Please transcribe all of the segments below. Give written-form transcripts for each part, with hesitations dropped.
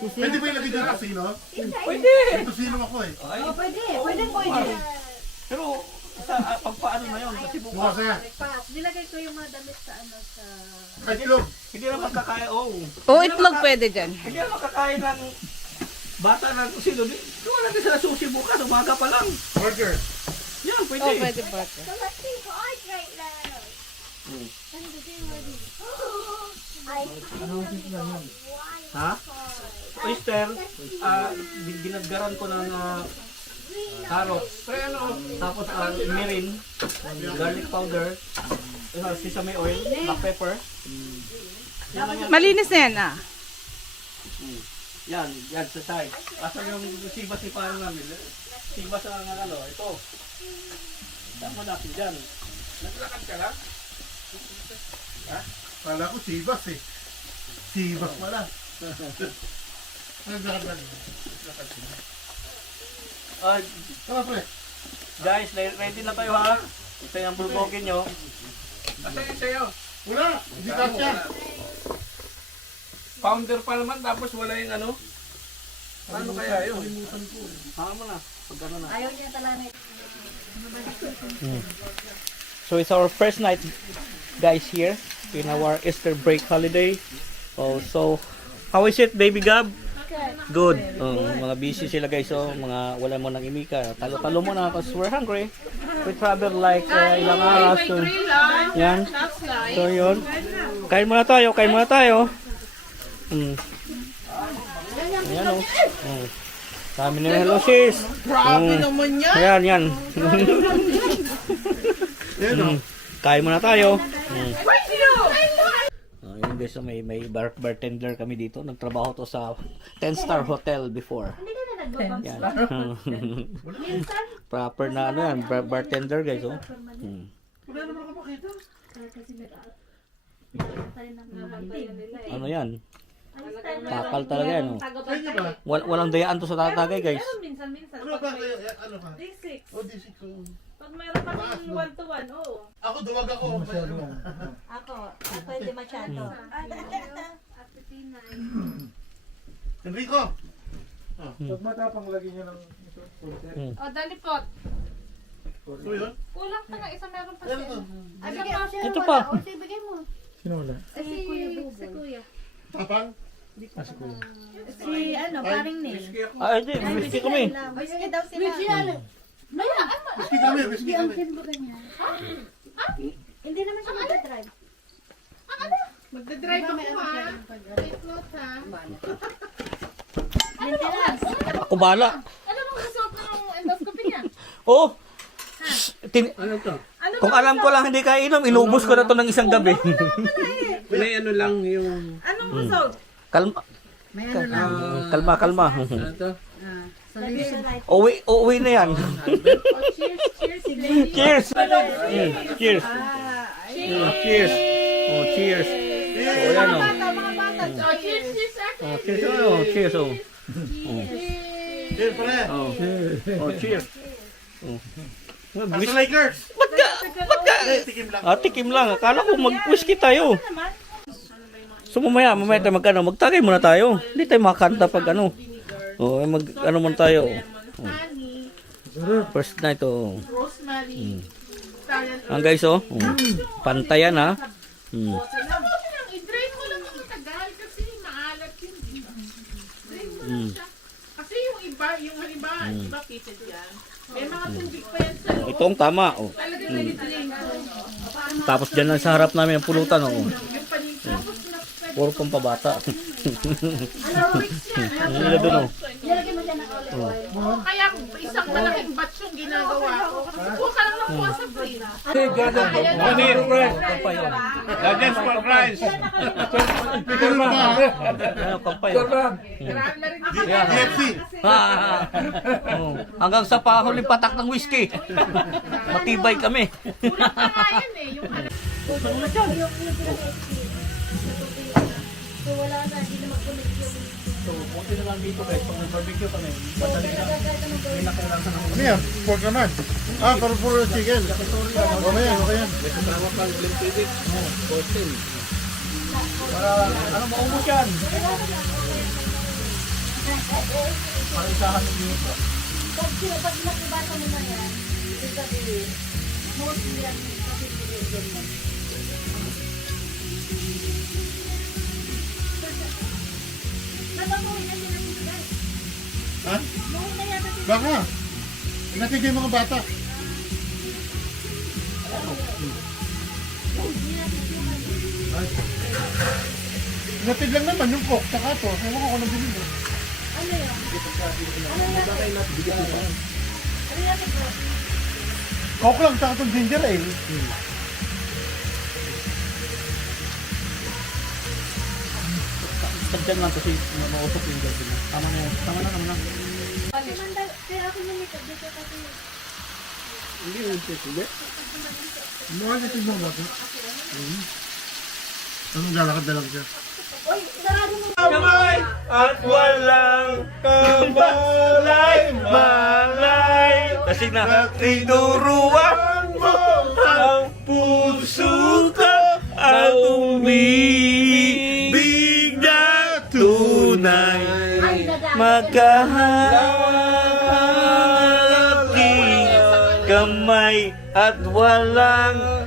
Pwede ba ilagay dyan kasino? Pwede. Ito sino ako eh. Oh, pwede. Pero pagpaano na yun? Kasi bukas. Bukas yan. Nilagay ko yung mga damit sa sa... Kahit itlog. Hindi naman kakain. Oh. Oo, itlog pwede dyan. Hindi naman kakain ng bata ng kusino. Gawa natin sila sushi bukas. Umaga pa lang. Burger. Yan, pwede. Oo, pwede ba? So let's see hard right now. And the thing ready. Ha? Oyster, ginagaran ko ng carrots. Tapos mirin, garlic powder, sesame oil, black pepper. Malinis na yan ah. Yan sa side. Asan yung sibas ni parang namin? Sibas ang ito. Tama natin dyan. Naglakad ka lang? Ha? Kala ko sibas eh. Sibas pala. Naglakad lang. Tara pre. Guys, ready na kayo ha? Ito yung bulgogin nyo. Asa yung sayo? Wala. Hindi kasya. Founder pa naman tapos wala yung ano? Paano kaya yun? Saka mo na. Pag ano na. Ayaw niya talanit. So it's our first night, guys, here in our Easter break holiday. Oh, so how is it, baby Gab? Good. Mga busy sila, guys. So mga wala mo nang imika. Talo-talo mo na because we're hungry. We travel like ilang oras. So, yan. So yun. Kain muna tayo. Ayan o. Kami na hello sis. Grabe naman yan. Ayan. Kain muna tayo. Ayun guys, may bartender kami dito. Nagtrabaho to sa 10-star hotel before. Yan. Proper na ano yan, bartender guys. Oh. Ano yan? Takal talaga yan. Oh. Walang dayaan to sa tatagay guys. Ano ba kayo? Ano ka? D6. O D6. Pag mayroon kami 1-to-1, oo. Ako duwag ako. Ako hindi masyado. Enrico. Pag matapang lagi niya ng ito. O, dalipot. So yun? Kulang pa nga isa meron pa Ano siya. to? Ito pa. O, sige, bigay mo. Sino wala? Si Kuya. Tapang? Si Kuya. Si paring ni. Hindi, whisky kami. Whiskey daw sila. Whiskey kami, whiskey kami. Hindi naman siya mag-drive. Magdadrive ako ha. Take note ha. Maintenance. Ako bala. Ano bang result ng endoscopy niya? Oh. Ano to? Kung alam ko lang hindi kainom, inubos ko na to ng isang gabi. May ano lang yung... Anong result? Kalma. May ano lang. Kalma. Ano to? Solution. Uwi na yan. Cheers. Cheers. Cheers. Cheers. Oh, cheers. Oh, yan oh. Mga bata. Oh, cheers. Oh, cheers. Oh, cheers. Oh. Cheers pare. Oh, cheers. Oh. Asa Lakers? Ba't ka? Tikim lang. Tikim lang. Akala ko mag-whisky tayo. So mamaya tayo magtagay muna tayo. Hindi tayo makakanta pag ano. Oh, ano man tayo. First night oh. Rosemary. Ang guys oh. Pantayan ha. I-drain mo lang ang tagal kasi maalat yun. Drain mo lang siya. Kasi yung iba, iba pitted yan. May mga tubig pa yan sa loob. Ito ang tama oh. Talaga nalidrain mo. Tapos dyan lang sa harap namin ang pulutan oh. Yung panig. Tapos Puro pambabata. Ano doon oh. kaya isang malaking batch yung ginagawa ko. Kasi kuha ka lang ng kuha sa free. Lagyan sport rice. Ano kampay oh. Marami na rin ako. KFC. Oh. Hanggang sa pahuling patak ng whiskey. Matibay kami. Kulang pa nga yan eh. Yung ano. So wala na, hindi na mag-connect yung... So, buti na lang dito guys, pag nag-barbecue kami, madali lang. May nakailangan sa Ano yan? Pork naman. Ah, puro chicken. Okay yan, okay yan. May kasama pang glimpidik. Portin. Para, ano, maumos yan. Para isahan ng minuto. Pag nakibasa mo na yan, ito sabihin, mostly yan, kapitulin doon mo. Nabamuhin na sila dito guys. Ha? Muhin na yata sila. Baka. Inatigay yung mga bata. Inatig lang naman yung coke, saka to. Ewan ko kung anong binili. Ano yun? Ano yun? Ano yun? Coke lang, saka itong ginger ale. Tagdan lang kasi mausap yung gabi na. Tama na yan. Tama na. Kasi mandal, kaya ako nilipat dito kasi Hindi yun siya. Hindi. Mukha niya tignan mo bata. Anong lalakad na lang siya? Uy, sarado mo. Kamay at walang kamalay-malay. Kasi na, Tinuruan mo ang puso ko ang umibig na tunay. Ay, daga. magkahalati kamay at walang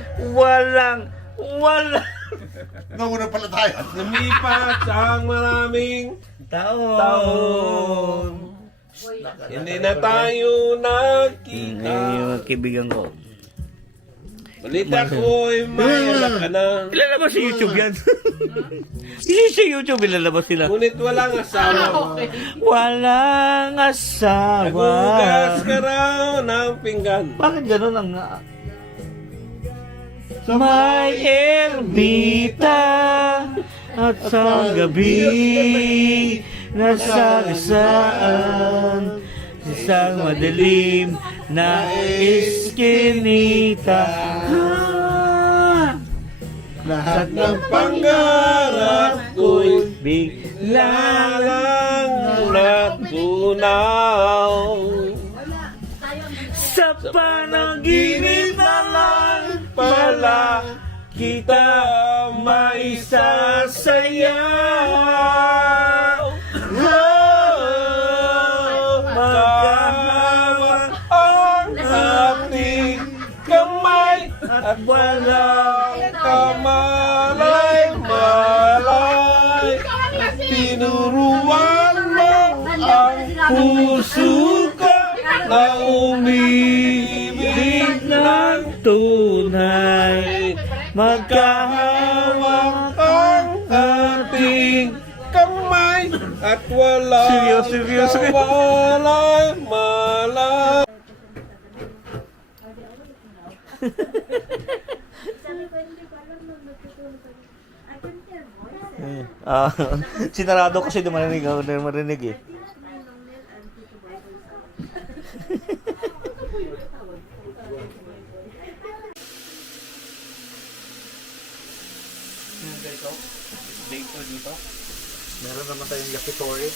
Nauna pala tayo. Lumipat ang maraming taon. hindi na tayo nakita. Ngayon, kaibigan ko. Ulit ako'y may anak ka na. Ilalabas sa YouTube yan. Hindi sa YouTube ilalabas sila. Ngunit walang asawa. Walang asawa. Nagugas ka raw ng pinggan. Bakit ganun ang... May Elvita at sa gabi nasagasaan isang madilim na iskinita. Lahat ng pangarap ko'y bigla lalang natunaw. sa panaginip na lang Pala kita maisasayaw. Magkahawak ang ating kamay at walang kamalay-malay. Tinuruan mo ang puso ko na umibig ng tunay magkahawak ang ating kamay at wala Seryoso. malay. sinarado kasi di marinig ako na marinig eh. Dito. Meron naman tayong yakitori.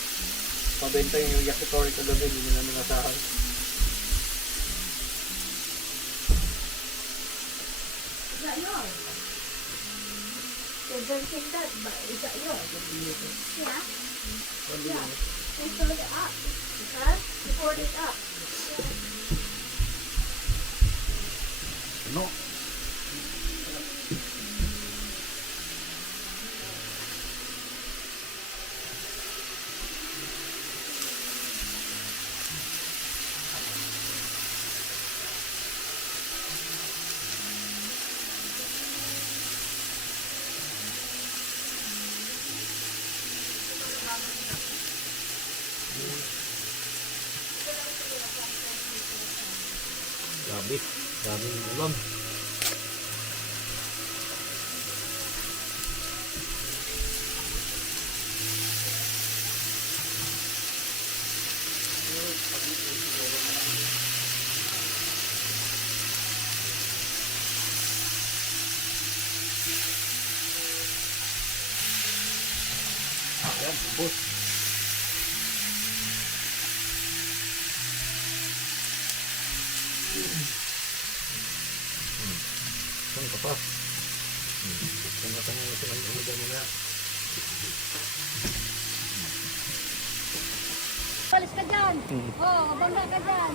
Pabenta yung yakitori ko doon, hindi namin nasahan. Is that yours? Yeah. Yeah. And fill it up. Huh? You poured it up. No. Grabe yung ulam. Balis ka dyan. Oo, banda ka dyan.